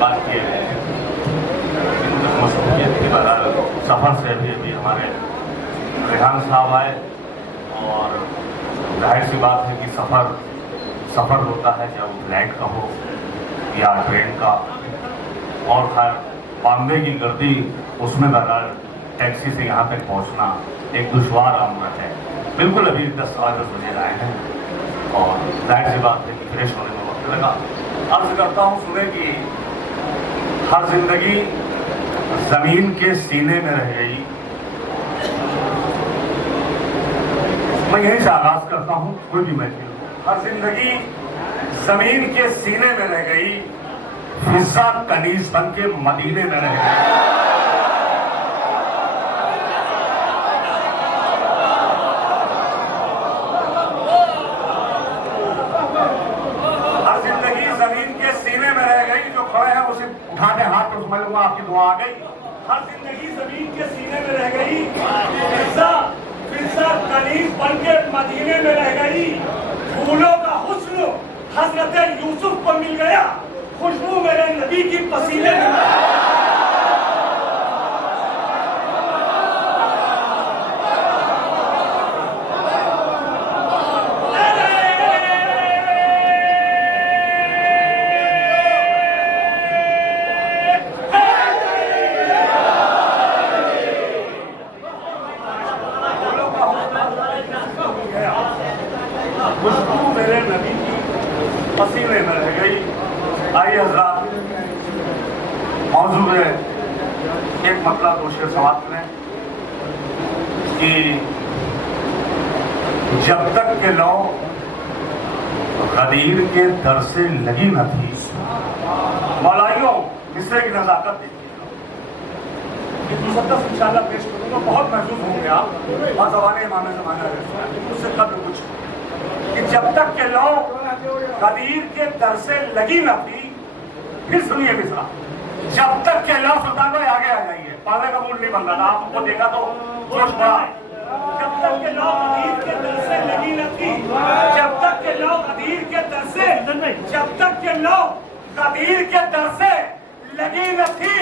बात किए गए मसरूफियत के बगैर सफ़र से अभी हमारे रेहान साहब आए और जाहिर सी बात है कि सफ़र होता है जब फ्लाइट का हो या ट्रेन का, और खैर बॉम्बे की गर्दी उसमें बगैर टैक्सी से यहाँ तक पहुँचना एक दुश्वार अमर है। बिल्कुल अभी 10 बजे आए हैं और जाहिर सी बात है कि फ्रेश होने में वक्त लगा। अर्ज करता हूँ सुने कि हर जिंदगी जमीन के सीने में रह गई। मैं यहीं से आगाज करता हूँ, कोई भी महफिल। हर जिंदगी जमीन के सीने में रह गई, फिजा कनीज बन के मदीने में रह गई। हर जिंदगी जमीन के सीने में रह गई, जो खड़े हैं उसे उठाते हाथ तो समझ लूंगा आपकी दुआ आ गई। हर जिंदगी जमीन के सीने में रह गई, फिजा कनीज बन के मदीने में रह गई। फूलों का हुस्न हजरत यूसुफ को मिल गया, खुशबू मेरे नबी की पसीने में। खुशबू मेरे नबी की पसीने में रह गई। आइए हज़रात, मौजूद है एक मतलब दो शेर समाप्त करें कि जब तक के लौ गदीर के दर से लगी न थी। मौलाइयों, मिसरे की नजाकत देखिए। मुसद्दस इंशाअल्लाह पेश करूंगा, बहुत महसूस होंगे आप और ज़बाने इमाम ज़माना उससे कब्ल कुछ कि जब तक के लौ गदीर के दर से लगी न थी। फिर सुनिए मिसरा, जब तक के लौ, सुल्तान भाई आगे आ जाइए, पढ़ने का मूड नहीं बन रहा था, आपको देखा तो जोश बढ़ा। जब तक के लौ गदीर के दर से लगी न थी, जब तक के लौ गदीर के दर से, जब तक के लौ गदीर के दर से लगी न थी,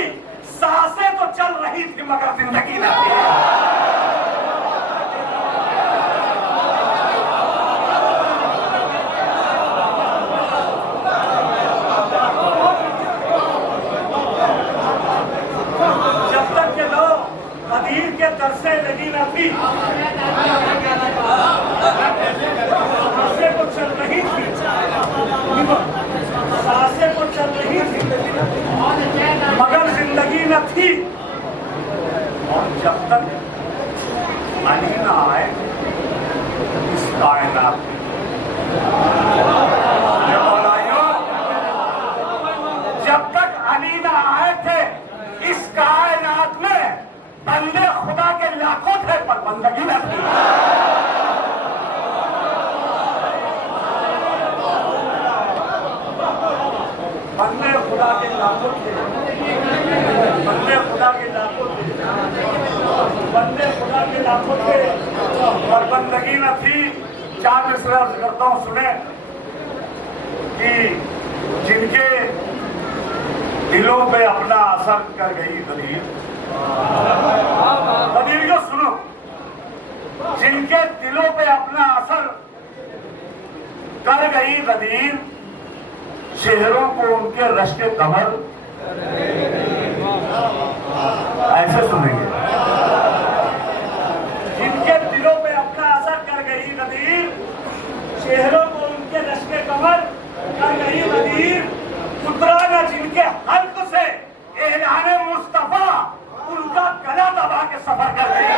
सांसें तो चल रही थी मगर जिंदगी न थी। दर से लगी न थी, सांसें को चल रही थी, सांसें को चल रही थी मगर जिंदगी न थी। और जब तक अली न आए इस कायनात में, जब तक अली न आए थे इस कायनात में, बंदे खुदा के लाखों थे पर बंदगी न थी। बंदे खुदा के लाखों थे, बंदे खुदा के लाखों थे, बंदे खुदा के लाखों थे और बंदगी न थी। चार मिसरा करता हूं, सुने कि जिनके दिलों पे अपना असर कर गई गदीर, जो सुनो, जिनके दिलों पे अपना असर कर गई गदीर, चेहरों को उनके रश के कमर, ऐसे सुनेंगे। जिनके दिलों पे अपना असर कर गई गदीर, चेहरों को उनके रश के कमर कर गई गदीर। उतरा न जिनके हल्क से एलाने मुस्तफा, उनका गला दबा के सफर कर रही है।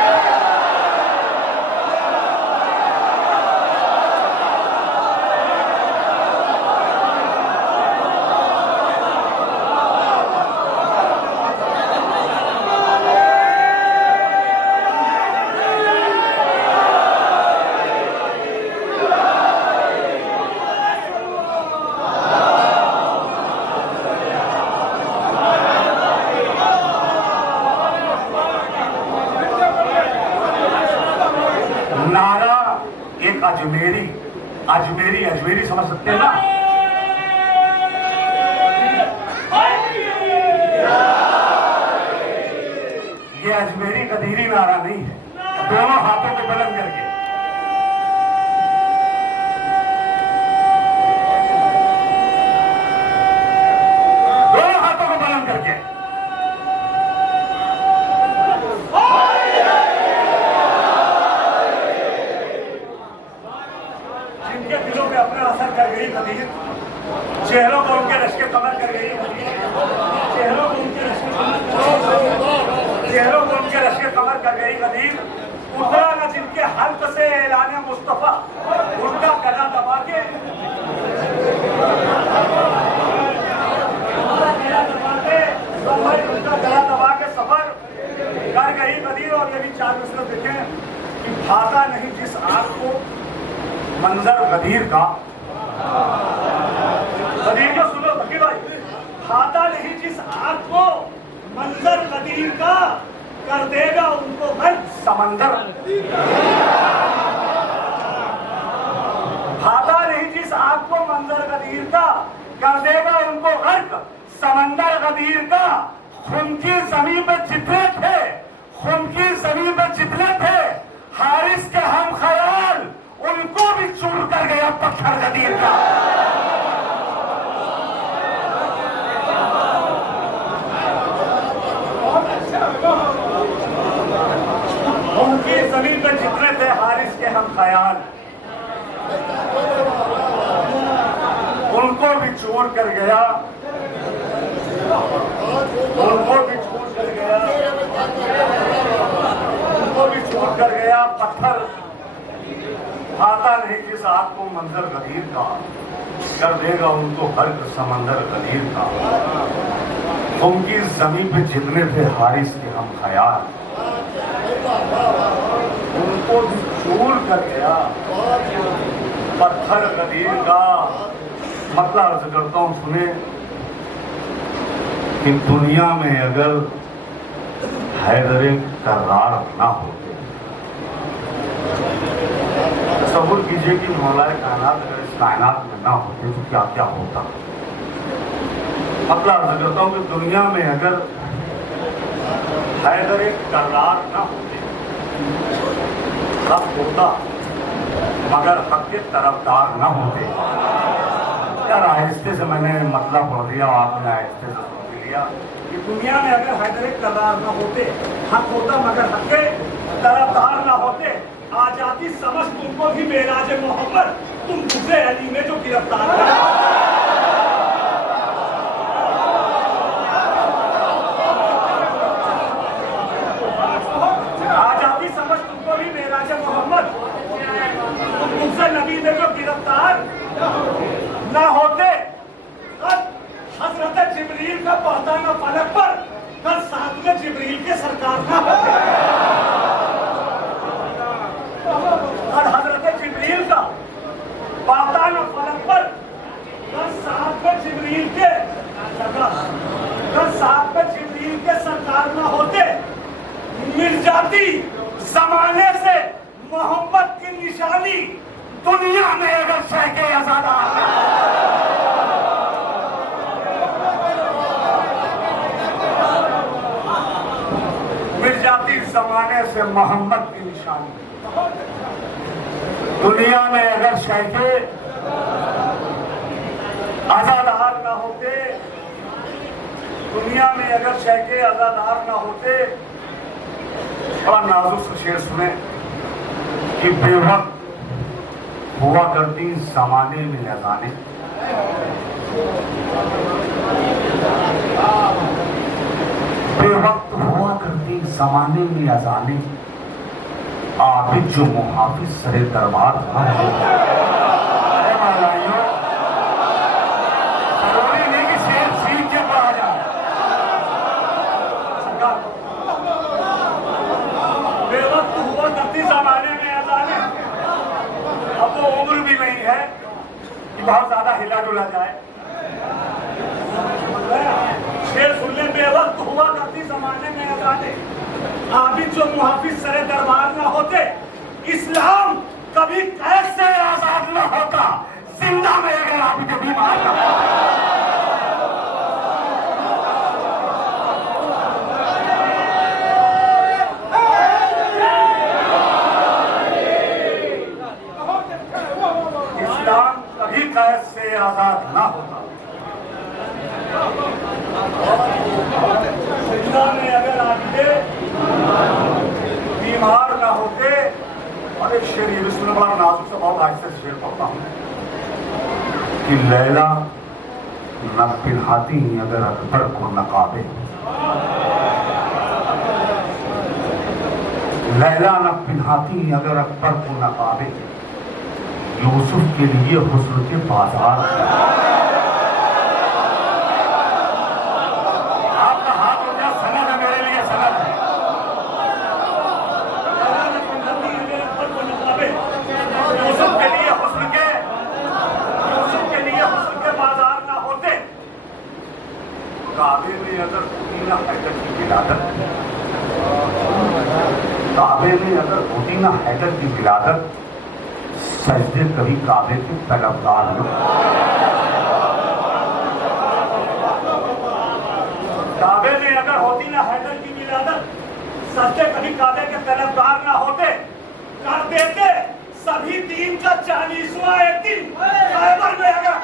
नारा एक अजमेरी समझ सकते हैं ना? नारा नहीं है। दोनों हाथों को बुलंद करके जिनके दिलों पे अपना असर कर गई कदीर, चेहरों को उनके रश्के कमर कर गई, चेहरों को उनके रश्के कमर कर गई कदीर। उतरा न जिनके हल्क से ऐलान मुस्तफा, उनका गला दबा के सफर कर गई कदीर। और ये भी 4 मिसरे देखें कि भाता नहीं जिस आग को मंजर गदीर का, गदीर को सुनो भक्की भाई, भाता नहीं जिस आग को मंजर गदीर का, कर देगा उनको गर्क समंदर। भाता नहीं जिस आग को मंजर गदीर का, कर देगा उनको गर्क समंदर गदीर का। खून की जमीन पे जितने थे, खून की जमीन पे जितने थे हारिस के हम ख्याल, उनको भी चूर कर गया पत्थर गदीर का। उनकी जमीन पर जितने थे हारिस के हम ख्याल, उनको भी चूर कर गया, उनको भी चूर कर गया, उनको भी चूर कर गया पत्थर। भाता नहीं जिस आग को मंजर गदीर का, कर देगा उनको गर्क समंदर गदीर का। उनकी जमीन पे जितने थे हारिस के हम ख्याल, उनको भी चूर कर गया पत्थर गदीर का। मतलब अर्ज करता हूं सुने कि दुनिया में अगर हैदर कर्रार ना होते, तसव्वुर कीजिए कि मौलाए कायनात अगर इस कायनात में ना होते तो क्या क्या होता। मतलब अर्ज करता हूं कि दुनिया में अगर हैदर कर्रार ना होते, हक होता मगर हक के तरफदार ना होते। यार आहिस्ते से मैंने मतलब पढ़ दिया, आपने आहिस्ते से सुन लिया कि दुनिया में अगर हैदर कर्रार ना होते, हक होता मगर हक के तरफदार ना होते। आ जाती समझ तुमको भी मेराज मोहब्बत, तुम दूसरे अली में जो गिरफ्तार है। आ जाती समझ तुमको भी मेराज मोहब्बत, तुम दूसरे नबी में जो गिरफ्तार ना होते। हजरत जिब्रील का पहुंचाना फलक पर, कल साथ में जिब्रील के सरकार ना होते। और हजरत जिब्रील का पहुंचाना फलक पर, कल साथ में जिब्रील के सरकार ना होते। मिल जाती जमाने से मोहब्बत की निशानी, दुनिया में अगर शहके आजादार मिल जाती जमाने से मोहब्बत की निशानी, दुनिया में अगर शहके आजादार ना होते, दुनिया में अगर शहके आजादार ना होते। बड़ा नाजुक सा शेर सुने कि बेवक्त हुआ करती जमाने में अजाने, बेवक्त हुआ करती जमाने में अजाने, आबिद जो मुहाफिज सरे दरबार न हो। जरूरी नहीं कि शेर सीख के पढ़ा जाए। बेवक्त हुआ करती जमाने में अजाने, अब वो उम्र भी नहीं है कि बहुत ज्यादा हिला डुला जाए। शेर सुन ले, बेवक्त हुआ करती जमाने में अजाने, आबिद जो मुहाफिज सरे दरबार ना होते। इस्लाम कभी कैद से आजाद न होता, जिंदा में अगर आबिद बीमार ना होता। बड़ा नाजुक से बहुत आहिस्ते से शेर पढ़ता हूँ कि लैला न पिन्हाती अगर अकबर को नकाबे, लैला न पिन्हाती अगर अकबर को नकाबे, यूसुफ के लिए हुस्न के बाजार। आपका हाथ हो गया, सनद है मेरे लिए, सनद है। यूसुफ के लिए हुस्न के बाजार ना होते, काबे में अगर होती ना हैदर की विलादत, काबे में अगर होती ना हैदर की विलादत, सजदे कभी काबे के तलबगार न, काबे में अगर होती ना हैदर की विलादत, सजदे कभी काबे के तलबगार ना होते, कर देते सभी दीन का 40वां एक दिन खैबर में अगर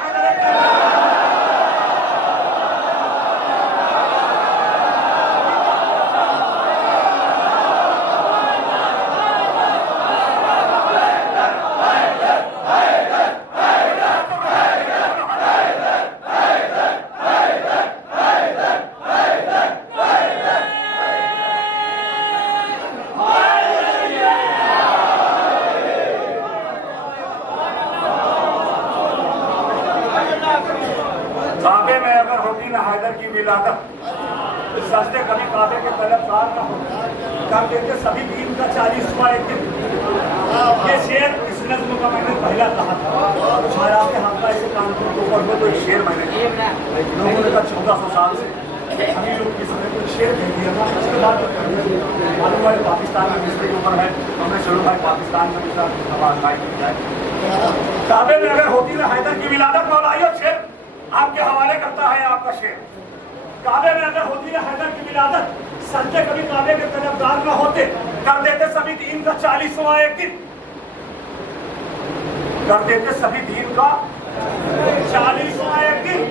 काबे में अगर होती ना हैदर की विलादत, सजदे कभी काबे के तलबगार ना हो, कर देते सभी दीन का 40वां एक दिन। ये शेर इस नज़्म का मैंने पहला कहा था, शायद आपके हाथ का ऐसे कानपुर के ऊपर में तो एक शेर मैंने लोगों ने कहा 1400 साल से हम लोग किसी ने कोई शेर कह दिया था। उसके बाद मालूम भाई पाकिस्तान में मिस्र के ऊपर है, हमने चलो भाई पाकिस्तान में आवाज आई की जाए। काबे में अगर होती ना हैदर की विलादत, मौलाइयो शेर आपके हवाले करता है आपका शेर। काबे में अगर होती ना हैदर की विलादत, सजदे कभी काबे के तलबगार न होते, कर देते सभी दीन का 40वां एक दिन, कर देते सभी दीन का 40वां एक दिन।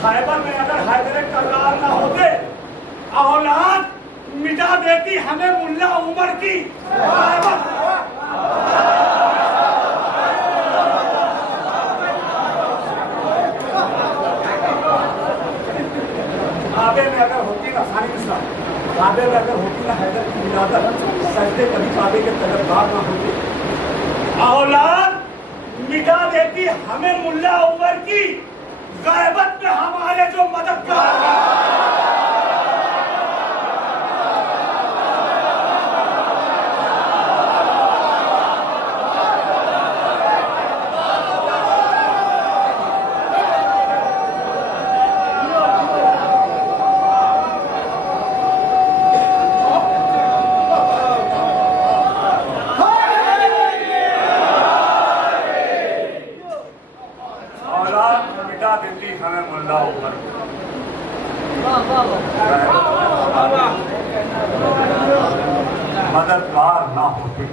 खैबर में अगर हैदर कररार न होते, औलाद मिटा देती हमें मुल्ला उमर की खैबर। काबे में अगर होती ना काबे में अगर होती ना हैदर की विलादत, सजदे कभी काबे के तलबगार ना होते, औलाद मिटा देती हमें मुल्ला उमर की गैबत में हमारे जो मददगार। हमें मुल्ला उमर मददगार ना होते,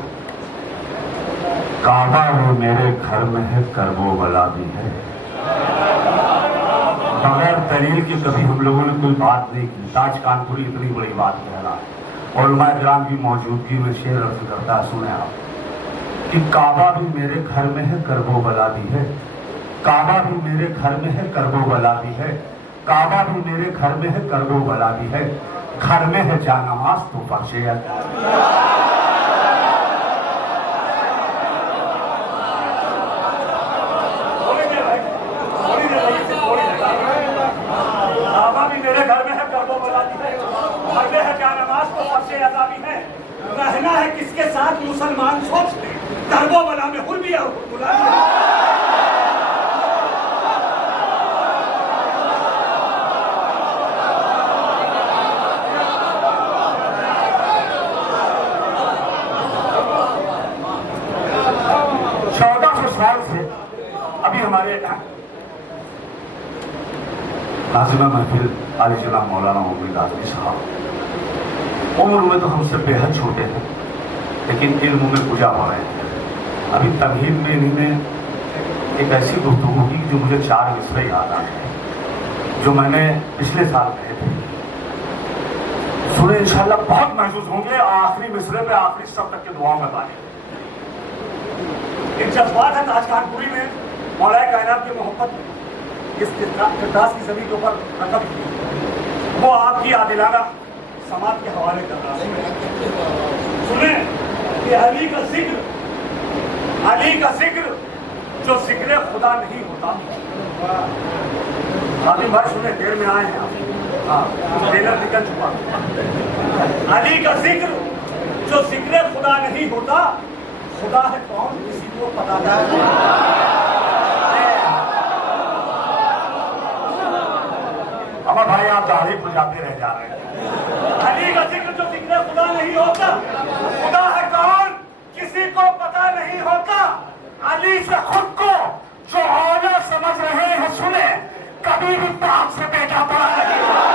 काबा वो मेरे घर में है, करबो बला भी है। बगैर दलील के कभी हम लोगों ने कोई बात नहीं की। ताज कानपुरी इतनी बड़ी बात कह रहा है और उलमा किराम की मौजूदगी में शेर अर्ज करता है, सुने आप कि काबा भी मेरे घर में है, करबो बला भी है। काबा भी मेरे घर में है, करबो बला भी है। काबा भी मेरे घर में है, करबो बला भी है। घर में है जानमाज तो बख्शे। काबा भी मेरे घर में है, करबो बला भी है। घर में है जानमाज तो बख्शे अज़ाबी है। रहना है किसके साथ मुसलमान सोचते, करबो बला में हुर भी और बुला भी। साल से अभी हमारे नाज़िमा महफिल आली जनाब मौलाना उमर आजमी साहब उम्र में तो हमसे बेहद छोटे हैं, लेकिन इल्म में पूजा हो रहे हैं। अभी तमहीद में इन्होंने एक ऐसी गुफ्तगू की जो मुझे 4 मिसरे याद आ गए जो मैंने पिछले साल कहे थे। सुने इंशाअल्लाह बहुत महसूस होंगे। आखिरी मिसरे पे आखिरी शब्द तक के दुआओं में पानी। एक जज्बात है ताजखानपुरी में मौलाए कायनात की मोहब्बत इस किरदार की जमीन के ऊपर रकब की, वो आपकी आदिलाना समाज के हवाले कर रहा है। सुने कि अली का जिक्र जो जिक्र खुदा नहीं होता। आदिम भाई सुने, देर में आए हैं आप, हाँ ट्रेलर निकल चुका। अली का जिक्र जो जिक्र खुदा नहीं होता, खुदा है कौन किसी को पता नहीं। अमर भाई आप तारीफ हो जाते रह जा रहे हैं। अली का जिक्र जो जिक्र खुदा नहीं होता, खुदा है कौन किसी को पता नहीं होता। अली से खुद को जो औला समझ रहे हैं, सुने कभी भी बाप से बेटा बड़ा नहीं हुआ।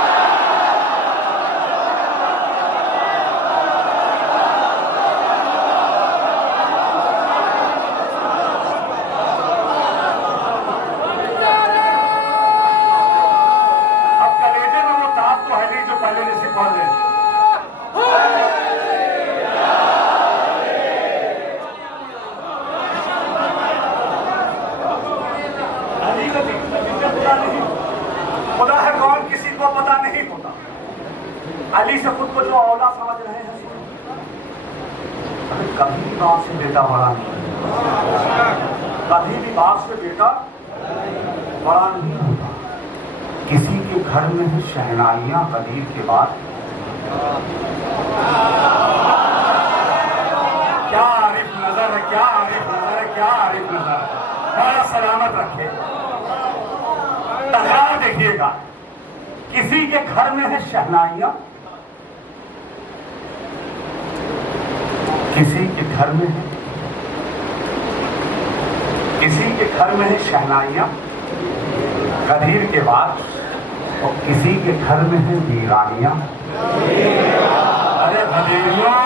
खुदा है कौन किसी को पता नहीं होता। अली से खुद को जो औला समझ रहे हैं, कभी भी बाप से बेटा बड़ा नहीं, कभी भी बाप से बेटा बड़ा नहीं होता। किसी के घर में है शहनाइयां कदीर के बाद, क्या आरिफ नजर है, क्या आरिफ नजर है, क्या आरिफ नजर है। बड़ा सलामत रखे। तकरार देखिएगा, किसी के घर में है शहनाइयां, किसी के घर में है शहनाइयां कदीर के बाद, और किसी के घर में है वीरानियां। अरे गदीरियों,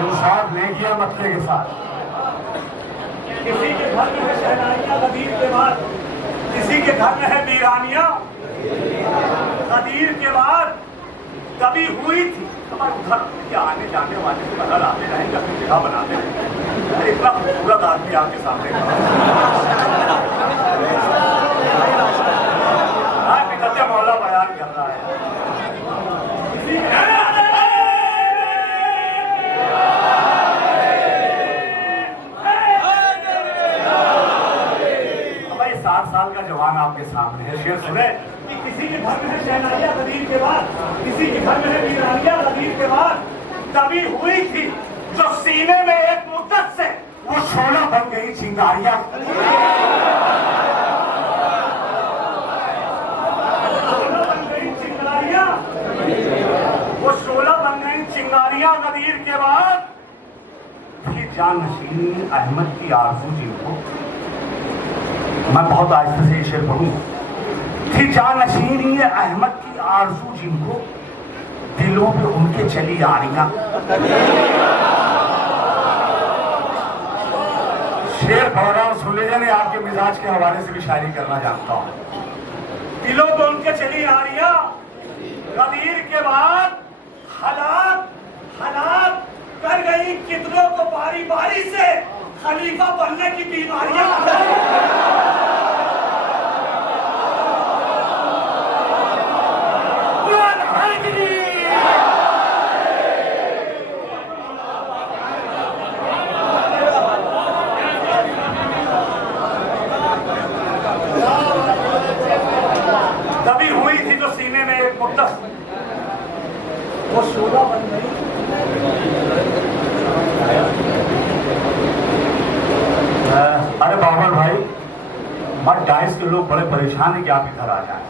इंसाफ नहीं किया मतले के साथ। किसी के घर में है शहनाइयां कदीर के बाद, किसी के घर में है वीरानियां कदीर के बाद। कभी हुई थी हमारे उधर के आने जाने वाले बदल आते रहेंगे, अपनी जगह बनाते रहेंगे। अरे इतना खूबसूरत आदमी आपके सामने मौला बयान कर रहा है। भाई 7 साल का जवान आपके सामने है, शेर सुने। किसी के घर में है शहनाइयां कदीर के बाद, किसी के घर में है वीरानियां कदीर के बाद। तभी हुई थी जो सीने में एक मुद्दत से वो शोला बन गई चिंगारियां। वो शोला बन गई चिंगारियां कदीर के बाद। थी जानशीनी अहमद की आरज़ू जिनको, मैं बहुत आहिस्ते से शेर पढ़ूंगा। थी जानशीनी अहमद की आरज़ू जिनको, दिलों पे उनके चली आरियां। शेर पढ़ रहा हूं, सुन लीजिए। नहीं आपके मिजाज के हवाले से भी शायरी करना जानता हूं। दिलों पे उनके चली आरियां कदीर के बाद। हालात कर गई कितनों को बारी बारी से खलीफा बनने की बीमारियां। तभी हुई थी जो सीने में एक मुद्दत, वो शोला बन गई। अरे बाबर भाई, मत डाइस के लोग बड़े परेशान हैं कि आप इधर आ जाए।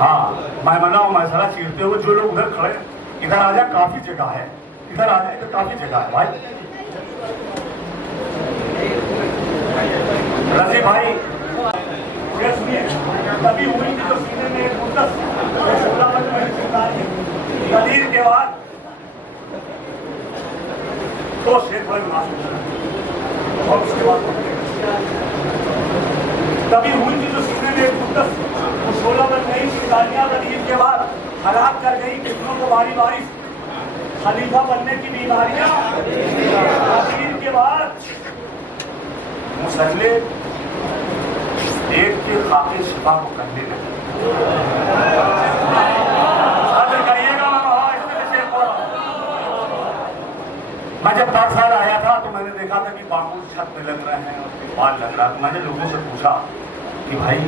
हाँ, मैं मना हूँ मसला चीरते हुए। जो लोग उधर खड़े, इधर आ जाए, काफी जगह है। इधर आ जाए, इधर काफी जगह है भाई। रजी भाई सुनिए, तभी हुई थी जो सीने में एक मुद्दत, शोला बन गई चिंगारियां कदीर के बाद। तो शेर बड़े मुनासिब और उसके बाद तभी हुई थी जो सीने में एक मुद्दत, वो शोला बन गई चिंगारियां कदीर के बाद। हलाक कर गई कितनों को बारी बारी खलीफा बनने की बीमारियां कदीर के बाद। मुसल्ले एक के खाके शिफा को करने लगे। करिएगा मैं जब 10 साल आया था तो मैंने देखा था कि बांबू छत में लग रहे हैं और दीवार लग रहा है। तो मैंने लोगों से पूछा कि भाई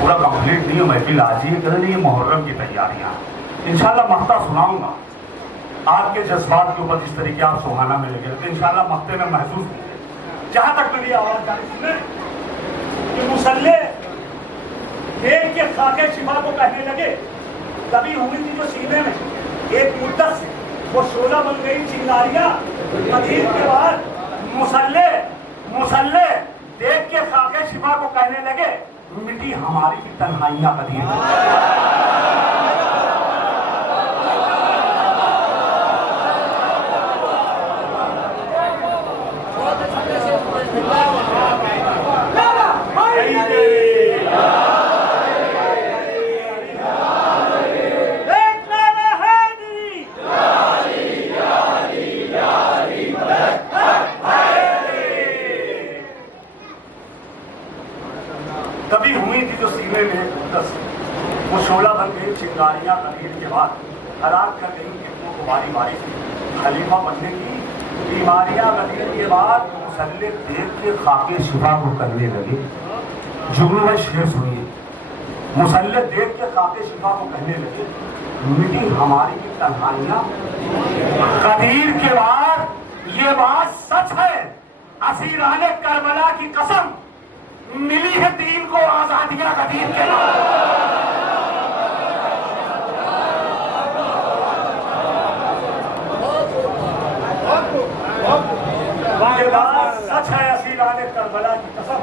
पूरा कंप्लीट नहीं हो महफिल आज ही कह रही है मुहर्रम की तैयारियां। इंशाल्लाह मक्ता सुनाऊंगा आपके जज्बात के ऊपर जिस तरीके आप सुहाना में लगे तो इंशाल्लाह मक्ते में महसूस होंगे। जहां तक मेरी आवाज जा रही है कि मुसल्ले देख के खाके शिफा को कहने लगे, तभी हुई थी जो सीने में एक मुद्दत से वो शोला बन गई चिंगारियां। कदीर के बाद मुसल्ले मुसल्ले देख के खाके शिफा को कहने लगे, मिट्टी हमारी की तन्हाइयां कदीर। तभी हुई थी जो सीने में वो शोला बन गई चिंगारियां कदीर के बाद हलाक कर गई कितनों को बारी बारी से खलीफा बनने की बीमारियां कदीर के बाद मुसल्ले देख के खाके शिफा को करने लगे। जुमले में शेर सुनिए, मुसल्ले देख के खाके शिफा को कहने लगे, मिटी हमारी की तन्हाइयां कदीर के बाद ये बात सच है, असीराने करबला की कसम मिली है दीन को आजादियां कदीर के नाम। ये बात सच है, असीराने करबला की कसम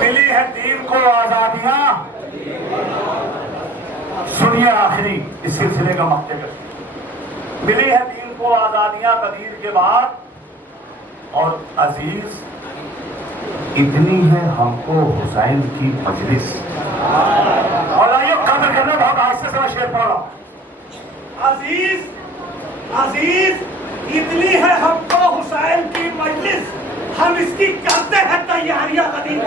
मिली है दीन को आजादियां। सुनिए आखिरी इस सिलसिले का मकसद, मिली है दीन को आजादियां कदीर के बाद, और अजीज इतनी है हमको हुसैन की मजलिस। और आइए कदर करना, बहुत आस्ते से मैं शेर पढ़ रहा हूं। अजीज अजीज इतनी है हमको हुसैन की मजलिस, हम इसकी करते हैं तैयारियां कदीर।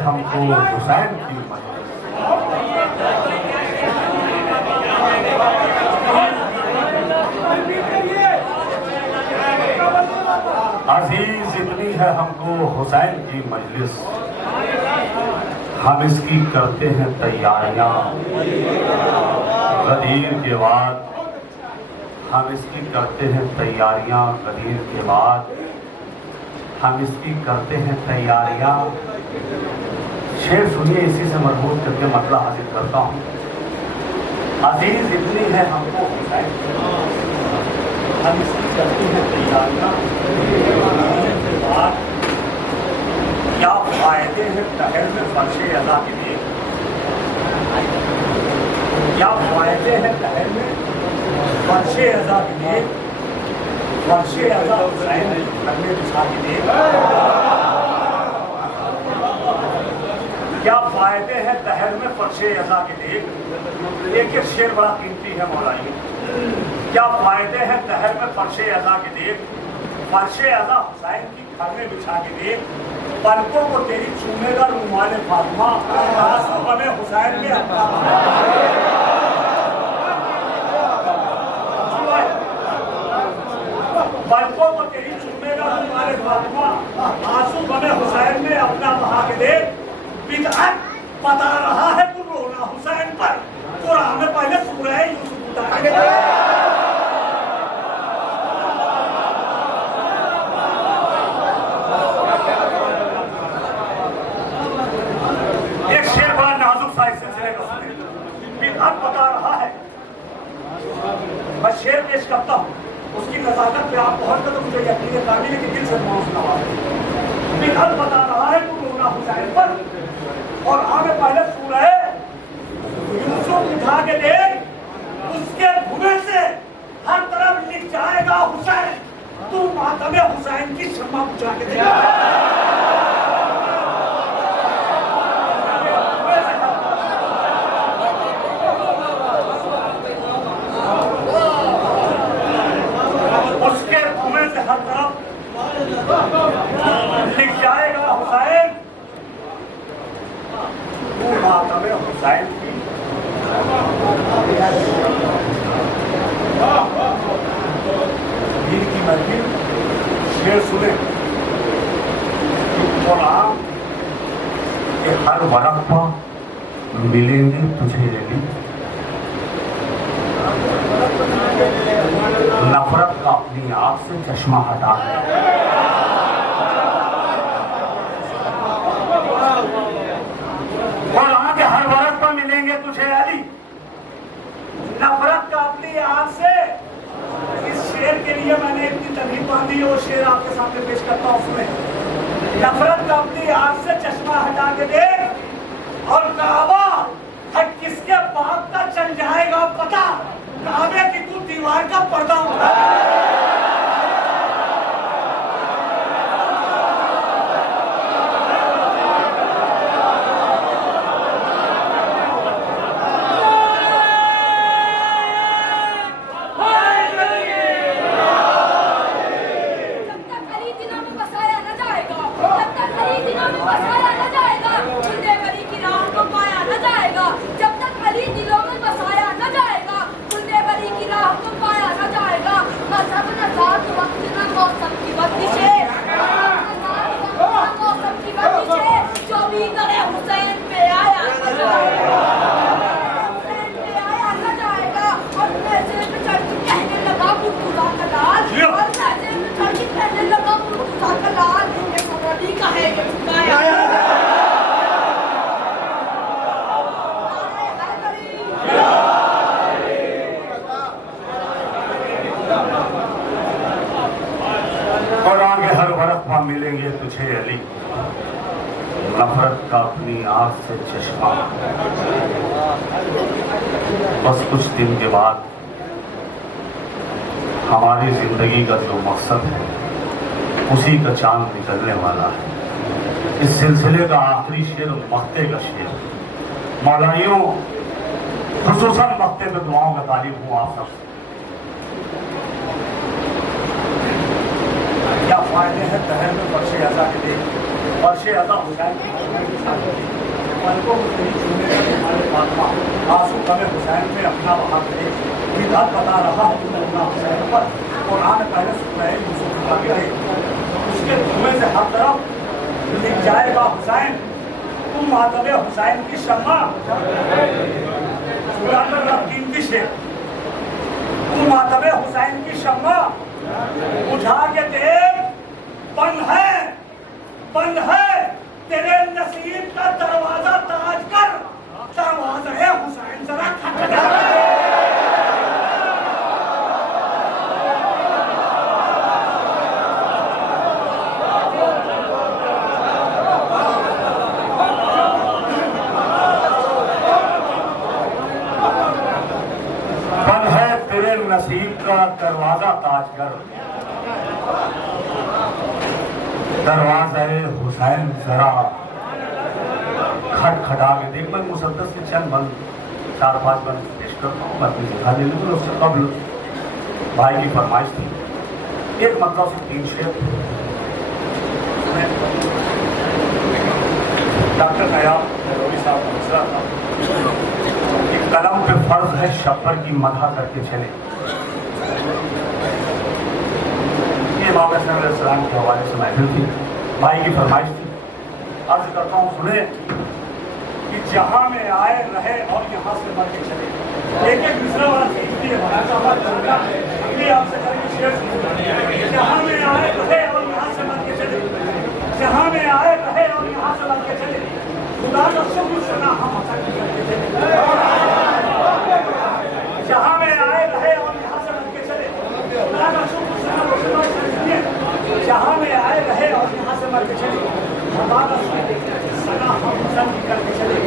हमको हुसैन की अजीज इतनी है हमको हुसैन की मजलिस, हम इसकी करते हैं तैयारियां गदीर के बाद, हम इसकी करते हैं तैयारियां गदीर के बाद, हम इसकी करते हैं तैयारियां। शेर सुनिए, इसी से मरबूत करके मतलब हासिल करता हूँ। अजीज इतनी है हमको हुसैन, हम इसकी करते हैं तैयारियां के बाद, क्या फायदे हैं तहर में फर्शे अदा के लिए, क्या फायदे हैं तहर में फर्शे अदा के लिए, फर्शे अदा हुसैन करने बिछा के लिए, क्या फायदे हैं तहर में फर्शे अज़ा के लिए। एक एक शेर बड़ा कीमती है मौलाना। क्या फायदे हैं तहर में फर्शे अज़ा के लिए, फर्शे अज़ा हुसैन की घर में बिछा के लिए, पलकों को तेरी चूमेगा रुमाल फातिमा, आंसू बने हुसैन के अपना, पलकों को तेरी चूमेगा रुमाल फातिमा, आंसू बने हुसैन में अपना बहा के दे। बिदअत बता रहा है तू रोना हुसैन पर, कुरान में पहले सूरह यूसुफ उतार के एक शेर बड़ा नाजुक सा इस सिलसिले का सुने। बिदअत बता रहा है पेश करता हूँ उसकी नजाकत पे आप पहुंच कर तो मुझे यकीन है काबिल के दिल से दुआ सुना मिनहत बता रहा है तुम रोना हुसैन पर और आगे पहले सूरह यूसुफ उठा के देख उसके धुएं से हर तरफ लिख जाएगा हुसैन तू मातमे हुसैन की शम्मा बुझा के देख उसके धुएं से हर तरफ लिख जाएगा हुसैन तू मातमे हुसैन की दीन की मर्जी शेर सुने कुरान के हर वरक पर मिलेंगे तुझे रही नफरत का अपनी आंख से चश्मा हटा कुरान के हर वरक पर मिलेंगे तुझे अली नफरत का अपनी आंख से इस शेर के लिए मैंने इतनी तकलीफ बांधी वो शेर आपके सामने पेश करता हूँ सुने नफरत का अपनी आंख से चश्मा हटा के देख और काबा है किसके बाप का चल जाएगा पता काबे की तू दीवार का पर्दा उठा मिलेंगे तुझे अली नफरत का अपनी आंख से चश्मा बस कुछ दिन के बाद हमारी जिंदगी का जो मकसद है उसी का चांद निकलने वाला है इस सिलसिले का आखिरी शेर मक्ते का शेर मौलाइयों खुसूसन मक्ते में दुआओं का तालिब हूँ आप सब क्या फायदे हैं दहर में वर्षे अज़ा के देख वर्षे अज़ा हुसैन पलकों को कहीं छूने का तुम्हारे फातिमा आंसू कमे हुसैन में अपना वहाँ करे विदात बता रहा हूँ तुम अपना हुसैन पर कुरान पहले सूरह यूसुफ उठा के देख उसके धुएं से हर तरफ लिख जाएगा हुसैन तुम मातबे हुसैन की शम्मा कुरान का कीमती शेर तुम मातबे हुसैन की शम्मा उठा के देख बंद है तेरे नसीब का दरवाजा ताज कर दरवाजा है हुसैन जरा खटखटा बंद है तेरे नसीब का दरवाजा ताज कर दरवाज़ा हुसैन जरा खटखटा के देख मैं मुसद्दस से चंद बंद 4-5 बंद पेश करता हूँ अपनी सिखा ले लूँ उससे कबल भाई की फरमाइश थी एक मतलब से 3 शेर डॉक्टर नयाब नैरोबी साहब का मसला था कि कलम पे फर्ज है शब्बर की मदह करके चले इमाम सलाम के हवाले से महफिल थी भाई की फरमाइश थी अर्ज करता हूँ सुने कि जहाँ में आए रहे और यहाँ से मर के चले एक मिसरा वाला आपसे जहाँ में आए रहे और यहाँ से मर के चले जहाँ में आए रहे और यहाँ से मर के चले खुदा का शुक्र सुना हम जहाँ में आए रहे और यहाँ से मर के चले करके चले, हमारा सना हम सन करके चले।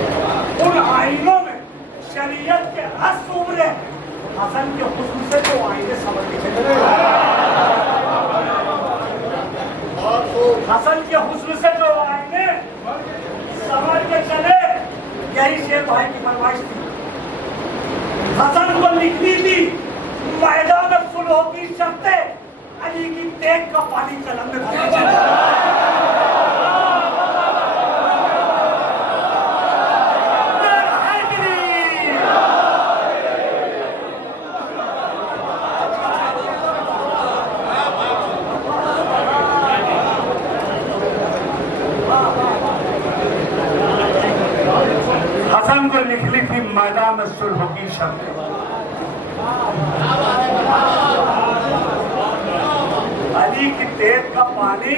उन आईनों में शरीयत के रस उभरे, हसन के हुस्न से जो आईने समझ के चले, हसन के हुस्न से जो आईने समझ के चले। यही शेर भाई की फरमाइश थी। हसन को लिखनी थी मैदान सुलह की शर्तें, अली की तेग का पानी कलम में भरा चले। हसन को लिखनी थी मैदान में सुलह की शर्तें, अली की तेग का पानी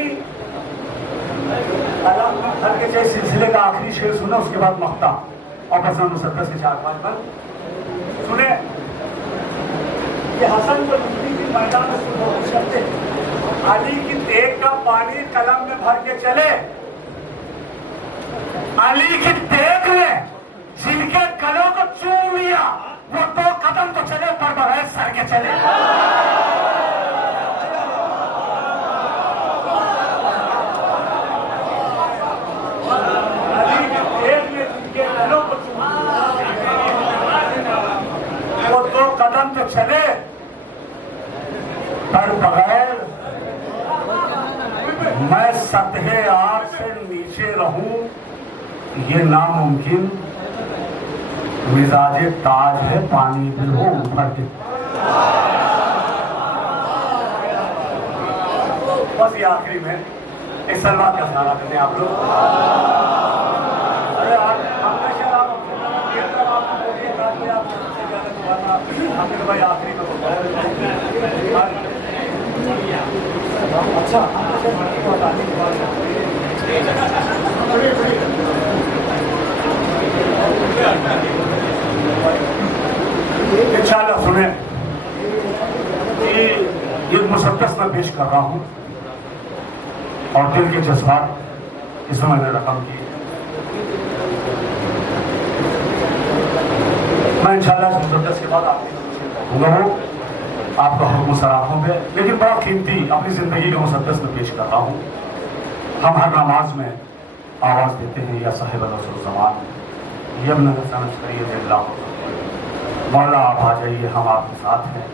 कलम में भर के के सिलसिले का आखिरी शेर सुना, उसके बाद मख्ता और बसन मुसद्दस के 4-5 पर सुने। ये हसन को लिखनी थी मैदान में सुलह की शर्तें, अली की तेग का पानी कलम में भर के चले। अली की तेग ने जिनके गलों को चूम लिया, वो 2 कदम तो चले पर बगैर सर के चले। अली की तेग ने जिनके गलों को चूम लिया, वो 2 कदम तो चले पर बगैर, मैं सतहे आग से नीचे रहूं ये नामुमकिन, मिजाजे ताज है पानी भी हो ऊपर के। बस ये आखिरी में एक सलमान का सहारा करते हैं आप लोग। अरे आपने शायद आप आपने तो भाई आखिरी में अच्छा इंशाअल्लाह सुने कि ये मुसद्दस मैं पेश कर रहा हूं और दिल के जज्बात इसमें मैंने रकम की। मैं इंशाअल्लाह इस मुसद्दस के बाद आपको आपका हुक्म सराखों पे, लेकिन बड़ा कीमती अपनी जिंदगी का मुसद्दस में पेश कर रहा हूं। हम हर नमाज में आवाज देते हैं या साहिब रसूल यमन मौला आप आ जाइए, हम आपके साथ हैं।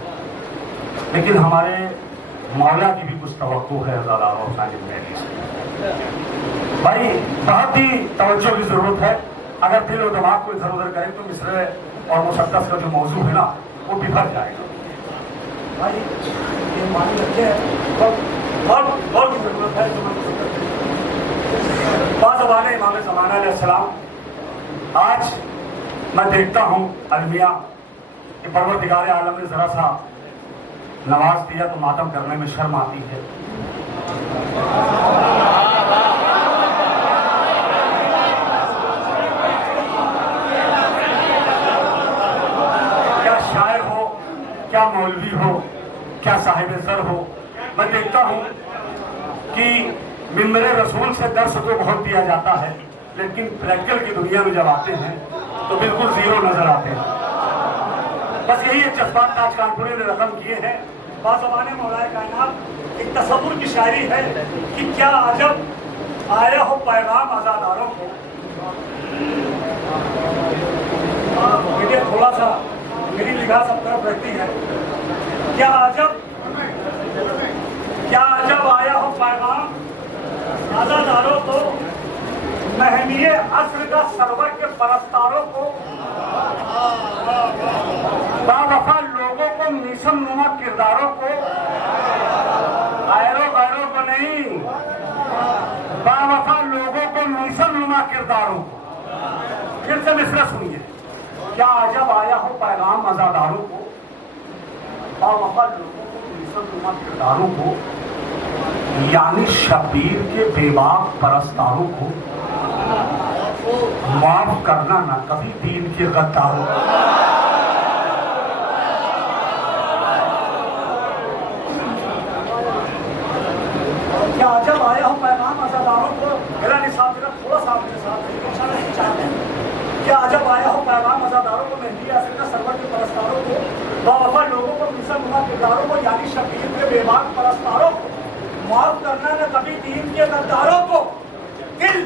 लेकिन हमारे मौला की भी कुछ तवक्को है भाई, बहुत ही तवज्जो की जरूरत है। अगर दिल और दिमाग को इधर उधर करें तो मिसरे और मुसद्दस का जो मौजू है ना वो बिखर जाएगा। भाई ये मानी रखे बहुत की जरूरत है। बाज़बाने इमाम ज़माना अलैहिस्सलाम, आज मैं देखता हूँ अलमिया कि परवरदिगार आलम ने जरा सा नवाज दिया तो मातम करने में शर्म आती है। क्या शायर हो, क्या मौलवी हो, क्या साहिब ज़र हो, मैं देखता हूँ कि मिंबरे रसूल से दर्स तो बहुत दिया जाता है, लेकिन प्रैक्टिकल की दुनिया में जब आते हैं तो बिल्कुल जीरो नजर आते हैं। बस यही एक जज्बात ताज कानपुरी ने रकम किए हैं। बाज़बाने मौलाए कायनात एक तसव्वुर की शायरी है कि क्या अजब आया हो पैगाम आज़ादारों को। मीडिया थोड़ा सा मेरी निगाह सब तरफ रहती है। क्या अजब आया हो पैगाम आज़ादारों को, महनिये अस्र का सरवर के परस्तारों को, बावफा लोगों को, मिशन नुमा किरदारों को, गैरों को नहीं, बावफा लोगों को, मिशन नुमा किरदारों को। फिर से मिसरा सुनिए। क्या अजब आया हो पैगाम आज़ादारों को, बावफा लोगों को, मिशन नुमा किरदारों को, यानी शबीर के बेबाक परस्तारों को माफ करना ना कभी दीन के गद्दारों को। क्या अजब आया हो पैगाम आज़ादारों मेरा निसाब जरा थोड़ा सा आपके साथ है, इंशाल्लाह ये चाहते हैं कि अजब आया हो पैगाम अज़ादारों को, मेहदी आसिफ का सरवर के परस्तारों को, बावफा लोगों को, मिसल नुमा किरदारों को, यानी शबीर के बेबाक परस्तारों को माफ करना न कभी दीन के गद्दारों को, दिल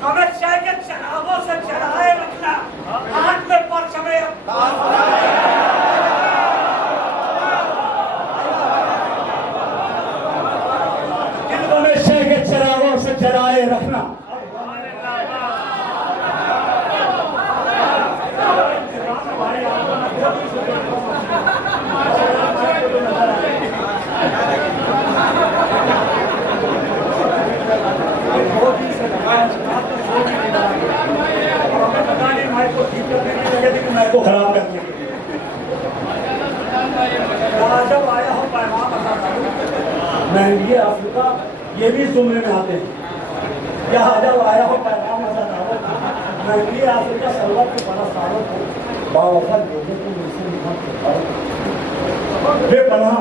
गमे शाह के चरागों से जलाए रखना, हाथ में परचमे दिल गमे शाह के चरागों से जलाए रखना। को खराब करने के लिए जब आया हो पैगाम महंगी अफ्रीका, ये भी जुमले में आते हैं। यहाँ जब आया हो पैगाम महंगी अफ्रीका सरवर के बड़ा सालों को बावफा लोगों को बेपनाह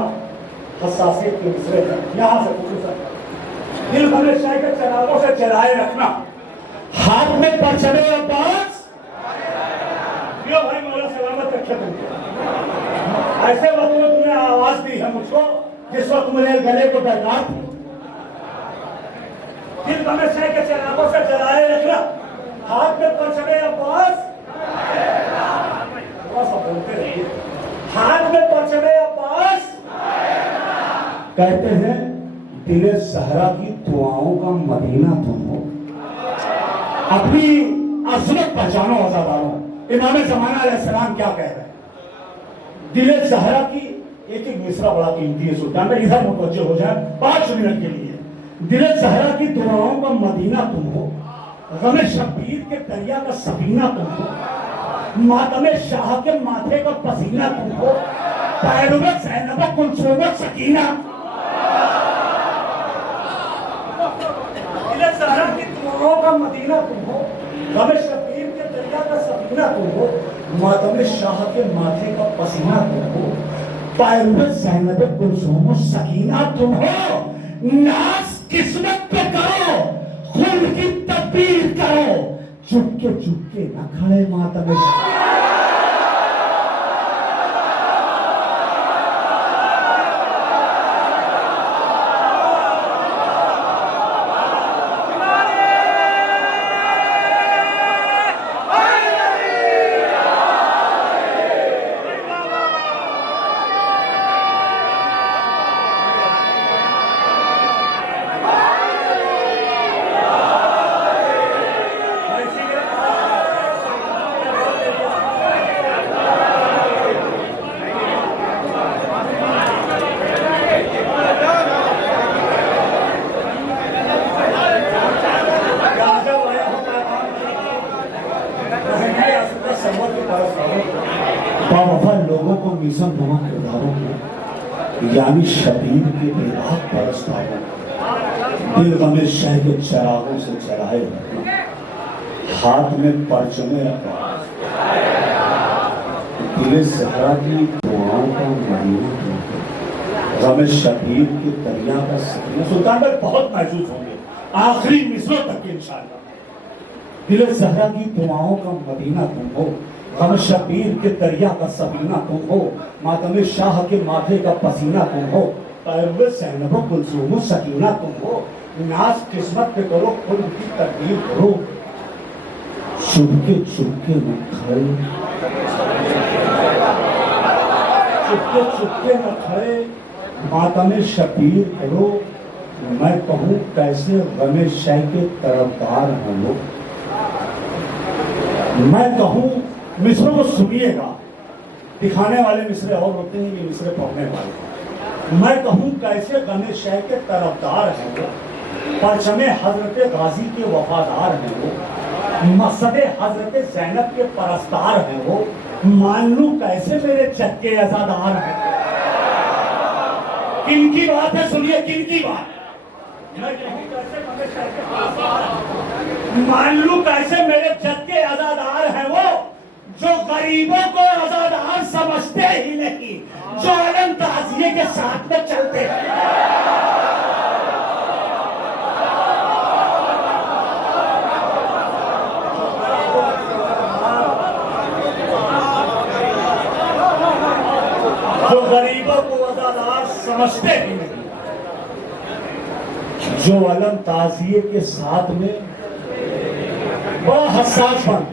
हसासियत के मिसरे हैं। यहाँ से पूछो सर, दिल हमेशा के चरागों से जलाए रखना, हाथ में परचमे अब्बास भाई मौला सलामत रखे तुमको। ऐसे वक्त में तुमने आवाज दी है मुझको जिस वक्त मुझे गले को दरकार थी। दिल हमेशा के चरागों से जलाए रखना, हाथ में परचमे अब्बास, थोड़ा सा बोलते रहिए, हाथ में परचमे अब्बास। कहते हैं दिले सहरा की दुआओं का मदीना तुम हो। अपनी असमत पहचानो अज़ादारों। इमाम ज़माना अलैहिस्सलाम क्या कह रहे हैं? दिले ज़हरा की एक एक मिसरा बड़ा कीमती है सुल्तान भाई, इधर मुतवज्जे हो जाए 5 मिनट के लिए। दिले ज़हरा की दुआओं का मदीना तुम हो, गमे शब्बीर के दरिया का सफीना तुम हो, मातमे शाह के माथे का पसीना तुम हो, पैरुब ज़ैनब कुलसूम सकीना। दिले ज़हरा की दुआओं का मदीना तुम हो, गमे शब्बीर के दरिया का सफीना तुम हो, मातम शाह के माथे का पसीना तुम हो, पैरुब ज़ैनब कुलसूम सकीना तुम हो। नाज किस्मत पे करो, खुद की तदबीर करो, चुपके न खड़े मातम बावफा लोगों को मिज़न नुमा किरदारों को, यानी शबीर के बेबाक परस्तारों को, दिल गमे शाह के चरागों से जलाए रखना, हाथ में परचमे अब्बास। दिल ज़हरा की दुआओं का मदीना तुम हो, गमे शबीर के दरिया का सफीना। सुल्तान भाई बहुत महसूस होंगे आखिरी मिसरों तक इंशाअल्लाह। दिल ज़हरा की दुआओं का मदीना तुम हो, गम शबीर के दरिया का सफीना तुम हो, मातम शाह के माथे का पसीना तुम हो, पैरुब ज़ैनब कुलसूम सकीना तुम हो। नाज किस्मत पे करो, खुद की तकदीर करो, चुपके न खड़े, चुपके न खड़े मातम शबीर करो। मैं कहूँ कैसे गमे शाह के तरफदार हैं लोग। मैं कहूँ मिसरों को सुनिएगा, दिखाने वाले मिसरे और होते हैं, ये मिसरे पढ़ने वाले। मैं कहूँ कैसे गमे शाह के तरफदार हैं वो, परचमे हजरत गाजी के वफादार हैं वो, मकसद हजरत ज़ैनब के परस्तार हैं वो, मान लूं कैसे मेरे जग के अज़ादार हैं। किनकी बात है सुनिए, किनकी बात? मैं कहूँ कैसे गमे शाह के परस्तार हैं, मान लूं कैसे मेरे जग के अज़ादार हैं वो, जो गरीबों को आजादार समझते ही नहीं, जो अलम ताज़िये के साथ में चलते हैं। समझते ही नहीं। जो अलम ताजिए के साथ में बड़ा हसास बन,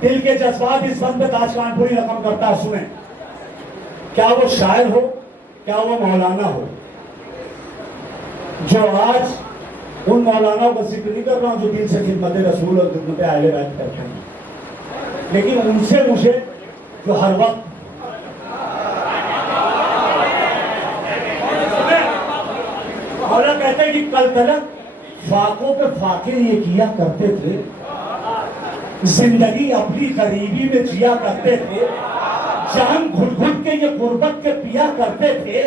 दिल के जज्बात इस बंद पे ताज कानपुरी रकम करता है। सुने, क्या वो शायर हो, क्या वो मौलाना हो, जो आज उन मौलानाओं का जिक्र नहीं कर रहा हूं जो दिल से खिदमत रसूल और खिदमत आले बैत करते हैं, लेकिन उनसे मुझे जो हर वक्त मौला कहते हैं कि कल तलक फाकों पे फाके ये किया करते थे, जिंदगी अपनी गरीबी में जिया करते थे, जान घुट घुट के ये गुर्बत के पिया करते थे,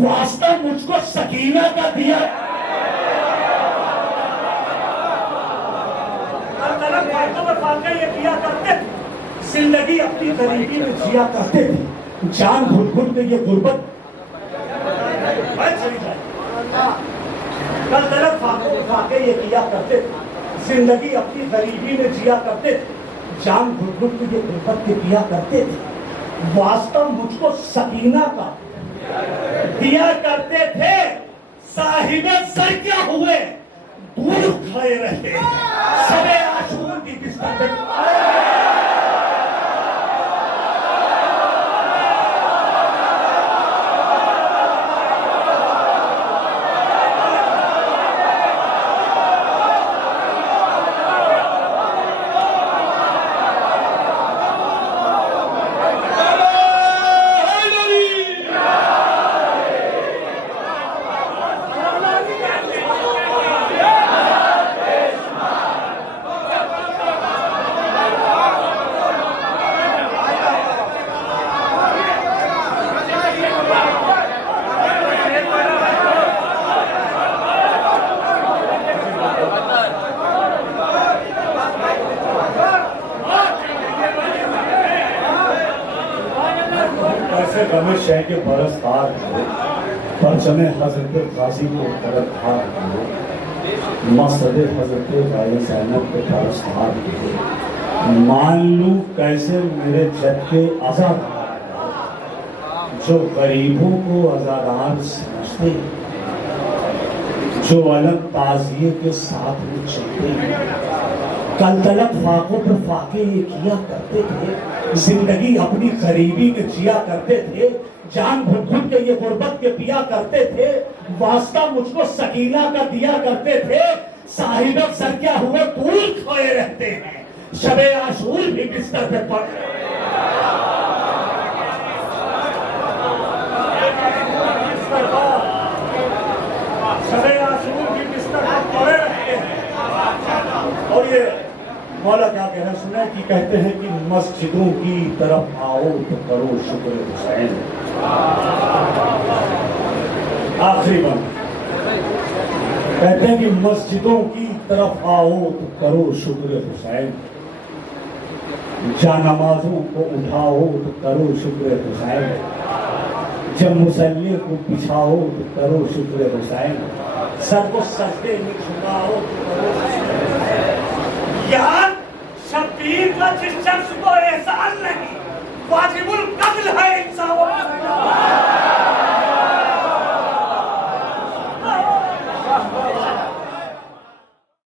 वास्ता मुझको सकीना का दिया। ये किया करते थे, जिंदगी अपनी गरीबी में जिया करते थे, जान घुट घुट के ये गुर्बत चली जाए। कल तलक फाके ये किया करते थे, जिंदगी अपनी गरीबी में जिया करते थे, जान घुट घुट के ये गुर्बत के पिया करते थे, वास्ता मुझको सकीना का दिया करते थे। साहिबे सर क्या हुए, दूर खड़े रहे, सबे आशूर की बिस्तर पे रमेश शाह के बरसदार परचमे हजरत गाजी को तरफदार मसद हजरत गाय सैनब के बरसदार मान लूं कैसे मेरे जद के आजादार जो गरीबों को आजादार समझते, जो अलग ताजिए के साथ में चलते, कल तलक फाकों पर फाके ये किया करते थे, जिंदगी अपनी गरीबी में जिया करते थे, जान घुट घुट के ये गुर्बत के पिया करते थे, वास्ता मुझको सकीना का दिया करते थे। साहिब सर क्या हुए दूर खोए रहते हैं, शबे आशूर भी बिस्तर पे पड़ शबे आशूर भी बिस्तर पर पड़े रहते हैं। और ये मौला क्या कह रहे हैं सुने कि कहते हैं कि मस्जिदों की तरफ आओ तो करो शुक्र हुसैन। आखिरी बात कहते हैं कि मस्जिदों की तरफ आओ तो करो शुक्र हुसैन, जानमाजों को उठाओ तो करो शुक्र हुसैन, जब मुसल्ले को बिछाओ तो करो शुक्र हुसैन, सर को सजदे में झुकाओ तो करो शुक्र हुसैन। यार शब्बीर का जिस शख्स को